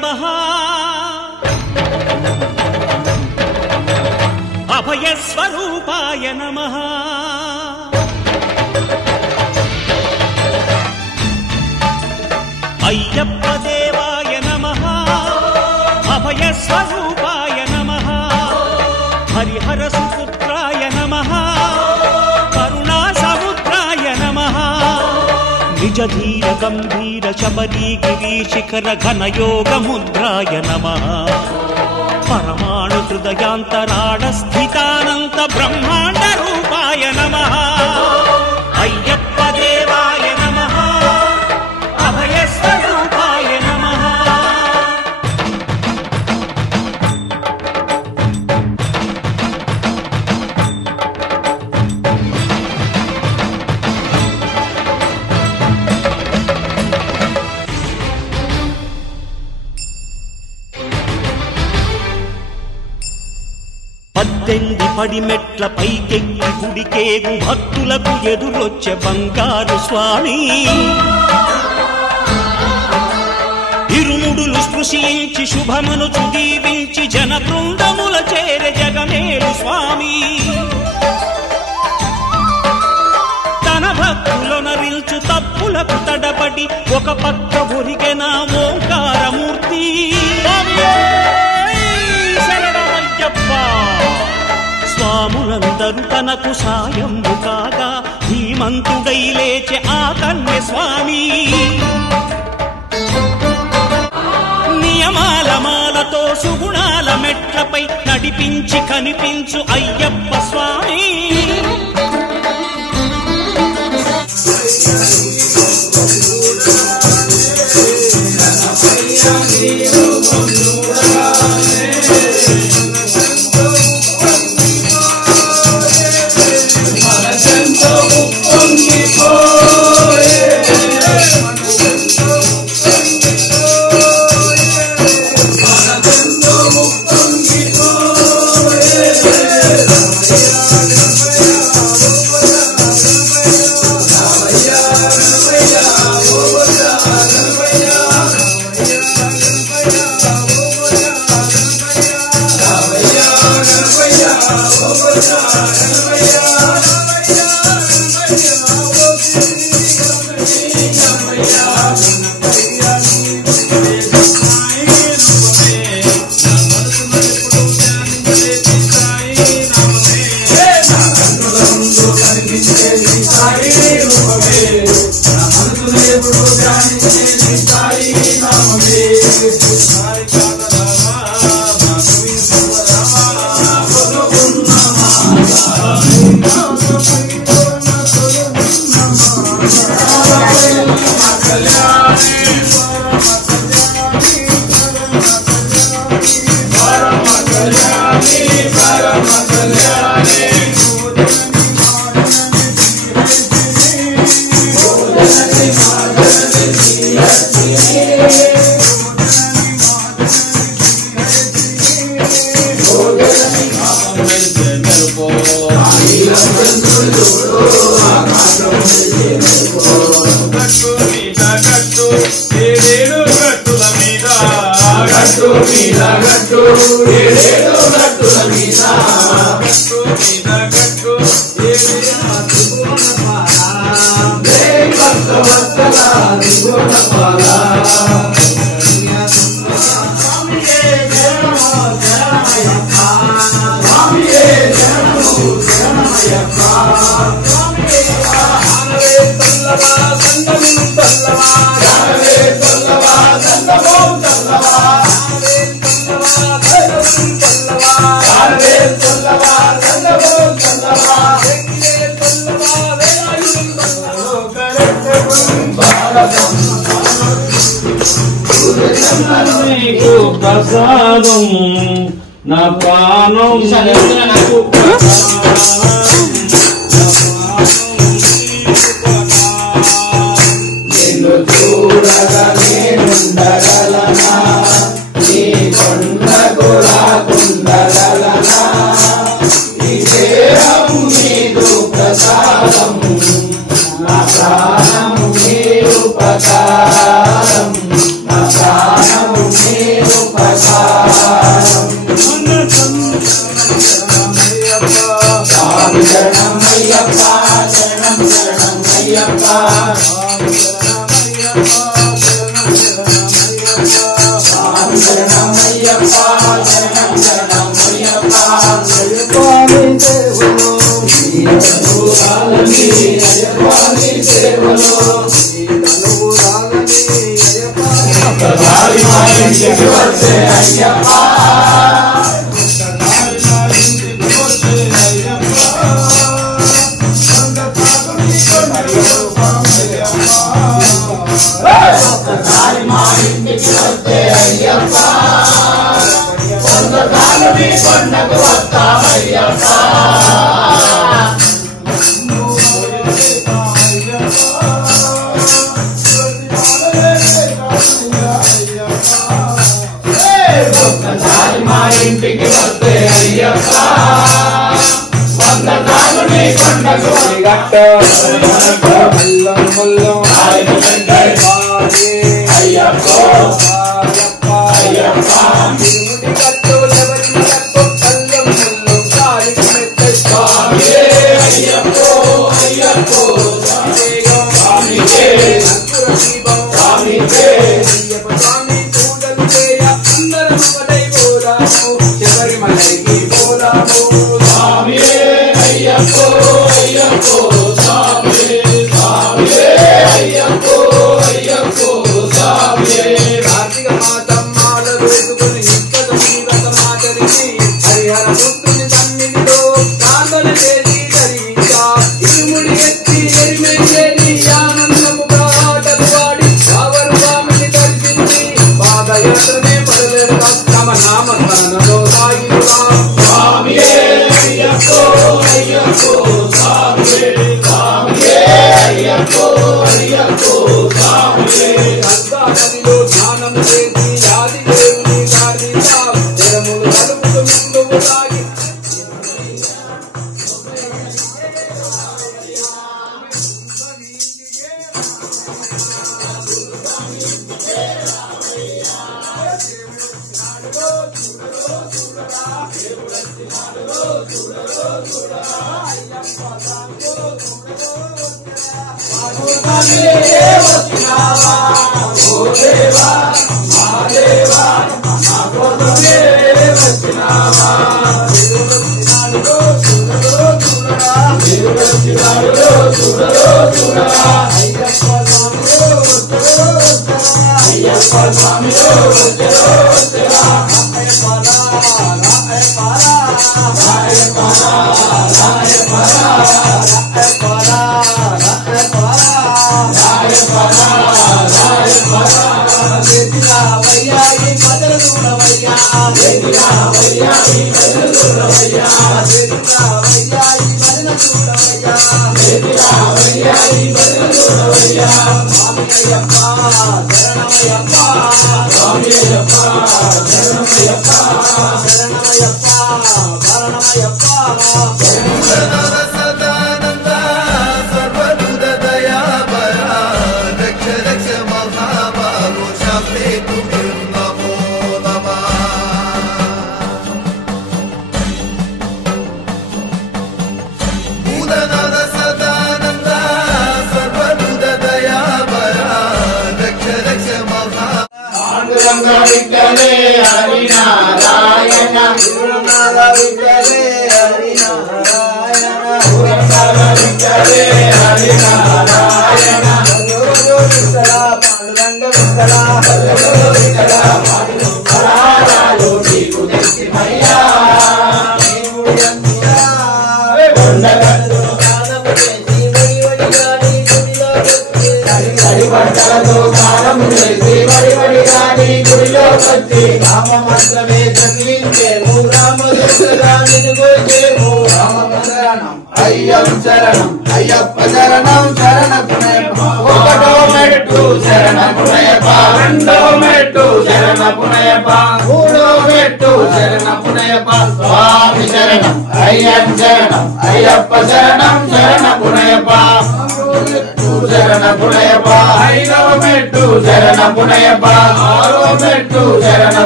నమః అభయస్వరూపాయ నమః అయ్యప్ప దేవాయ నమః అభయస్వరూపాయ నమః హరిహర సుపుత్రాయ నమః కరుణా సముద్రాయ నమః నిజ ధీర గంభీర శబరీ గిరి శిఖర ఘనయోగ ముద్రాయ నమః పరమాణు హృదయాంతరాళ స్థితానంత బ్రహ్మాండ రూపాయ నమః అయ్యప్ప దేవాయ నమః అభయస్వరూపాయ నమః పద్దెంది పడిమెట్ల పైకెక్కి గుడికేగు భక్తులకు ఎదురొచ్చే బంగారు స్వామి ఇరుముడులు స్పృశించి శుభమనుచు దీవించి జన బృందముల చేరే జగమేలు స్వామి తన భక్తులొనరిల్చు తప్పులకు తడబడి ఒక పక్క ఒరిగెన ఓంకారమూర్తి స్వాములందరూ తనకు సాయంబు కాగా ధీమంతుడై లేచే ఆ కన్య స్వామి నియమాల మాలతో సుగుణాల మెట్లపై నడిపించి కనిపించు అయ్యప్ప స్వామి ప్రసాదం నా ప్రాణం నిన్ను చూడగా నేనుండగలనా నీ కొండకు రాకుండగలనా ఈ దేహము నీదు ప్రసాదం నా ప్రాణము నీ ఉపకారం నా ప్రాణము నీ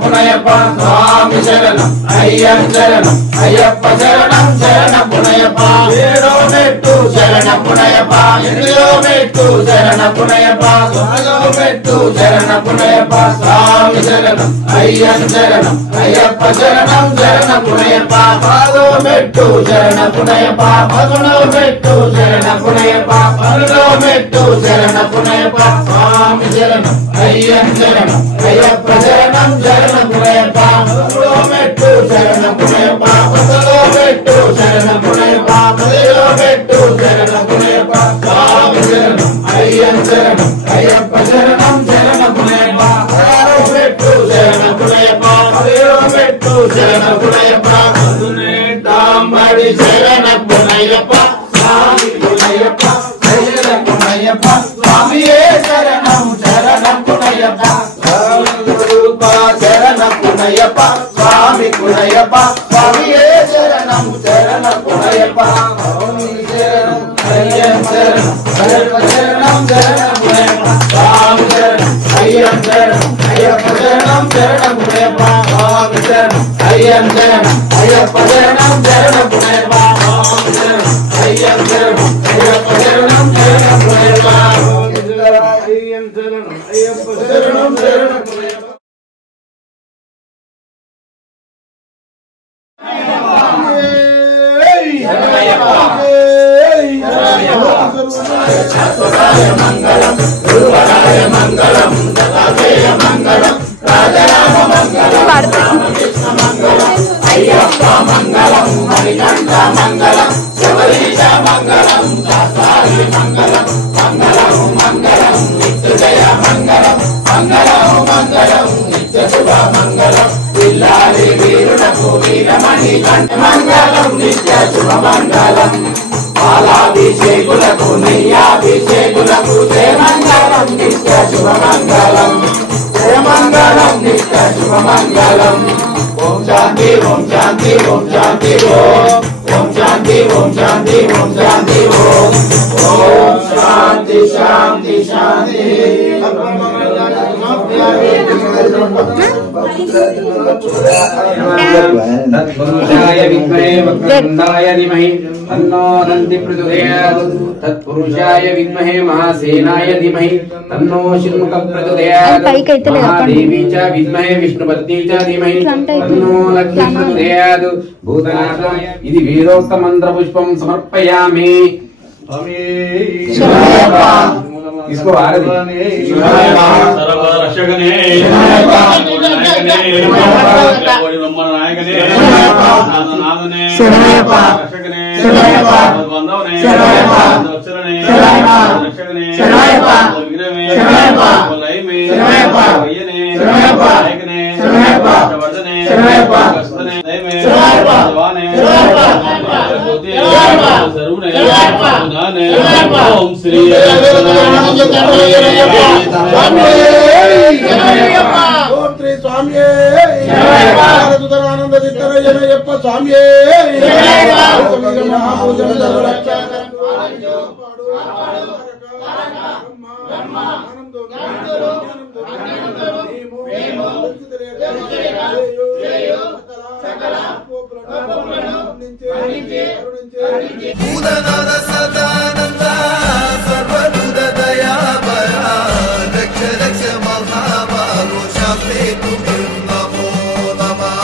Punayapan, స్వామి శరణం అయ్యం శరణం అయ్యప్ప శరణం శరణపునయప్ప ఏడో మెట్టు శరణపునయప్ప ఎనిమిదో మెట్టు శరణపునయప్ప తొమ్మిదో మెట్టు శరణపునయప్ప స్వామి శరణం అయ్యం శరణం అయ్యప్ప శరణం శరణపునయప్ప పదో మెట్టు శరణపునయప్ప పదకొండో మెట్టు శరణపునయప్ప పన్నెండో మెట్టు శరణపునయప్ప స్వామి శరణం అయ్యం శరణం అయ్యప్ప శరణం శరణపునయప్ప పదమూడో మెట్టు శరణపునయప్ప పదలో మెట్టు శరణపునయప్ప పదిలో మెట్టు శరణపునయప్ప స్వామి శరణం అయ్యం శరణం అయ్యప్ప శరణం శరణపునయప్ప పదహారో మెట్టు శరణపునయప్ప పదిహేడో మెట్టు శరణపునయప్ప పదునెట్టాంబడి శరణపునయప్ప స్వామి పునయప్ప శరణపునయప్ప స్వామియే శరణం శరణపునయప్ప శరణపునయప్ప స్వామి పునయప్ప స్వామియే శరణం శరణపునయప్ప శరణం అయ్యం శరణం అయ్యప్ప శరణం శరణపునయప్ప స్వామి శరణం అయ్యం శరణం అయ్యప్ప శరణం శరణపునయప్ప స్వామి శరణం అయ్యం శరణం అయ్యప్ప శరణం శరణపునయప్ప స్వామి శరణం అయ్యం శరణం అయ్యప్ప శరణం శరణపునయప్ప అయ్యం శరణం అయ్యప్ప శరణం శరణపునయప్ప మంగళం గురువరాయ మంగళం దత్తాత్రేయ మంగళం రాజరామ మంగళం రామకృష్ణ మంగళం అయ్యప్ప మంగళం మణికంఠ మంగళం శబరీశ మంగళం శాస్త్రారి మంగళం మంగళం మంగళం నిత్యజయ మంగళం మంగళం మంగళం నిత్య శుభ మంగళం పిల్లారి వీరులకు వీరమణి కంఠ మంగళం నిత్య శుభ మంగళం పాలాభిషేకులకు నెయ్యాభిషేకులకు జయమంగళం నిత్య శుభమంగళం జయమంగళం నిత్య శుభమంగళం ఓం శాంతి ఓం శాంతి ఓం శాంతి ఓం శాంతి ఓం శాంతి ఓం శాంతి ఓం శాంతి శాంతి శాంతి तत्पुरुषाय विद्महे वक्रतुण्डाय धीमहि तन्नो दन्ति प्रचोदयात् तत्पुरुषाय विद्महे महासेनाय धीमहि तन्नो षण्मुखः प्रचोदयात् महादेवी च विद्महे विष्णुपत्नी च धीमहि तन्नो लक्ष्मी प्रचोदयात् भूतनाथाय इति वेदोक्तमन्त्रपुष्पं समर्पयामि। इसको आरती सर्वरक्षकने नायकने नादने रक्षकने बंधवने अक्षरने रक्षकने विग्रहमे लयमे वयने नायकने वर्धने कस्तने लयमे जवाने सर्वने उदाने ओम श्री ఆనంద చిత్తరయ్యప్ప స్వామి భూతనాథ సదానంద సర్వదుద దయాపరా రక్ష రక్ష మహాబాహో శాస్త్రే తుభ్యం నమో నమః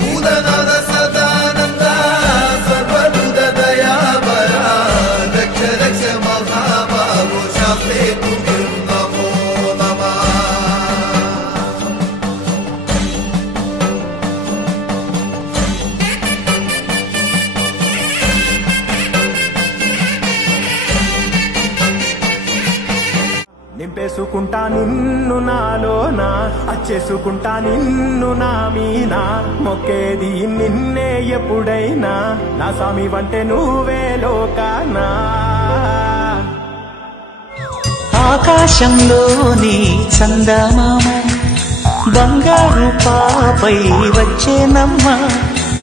భూతనాథ సదానంద సర్వదుద దయాపరా రక్ష రక్ష మహాబాహో శాస్త్రే తుభ్యం నమో నమః నింపేసుకుంటా నిన్ను నాలోన అచ్చేసుకుంటా నిన్ను నా మీనా మొక్కేది నిన్నే ఎప్పుడైనా నా స్వామి వంటే నువ్వే లోకానా ఆకాశంలోని చందమామ బంగారు పాపై వచ్చేనమ్మ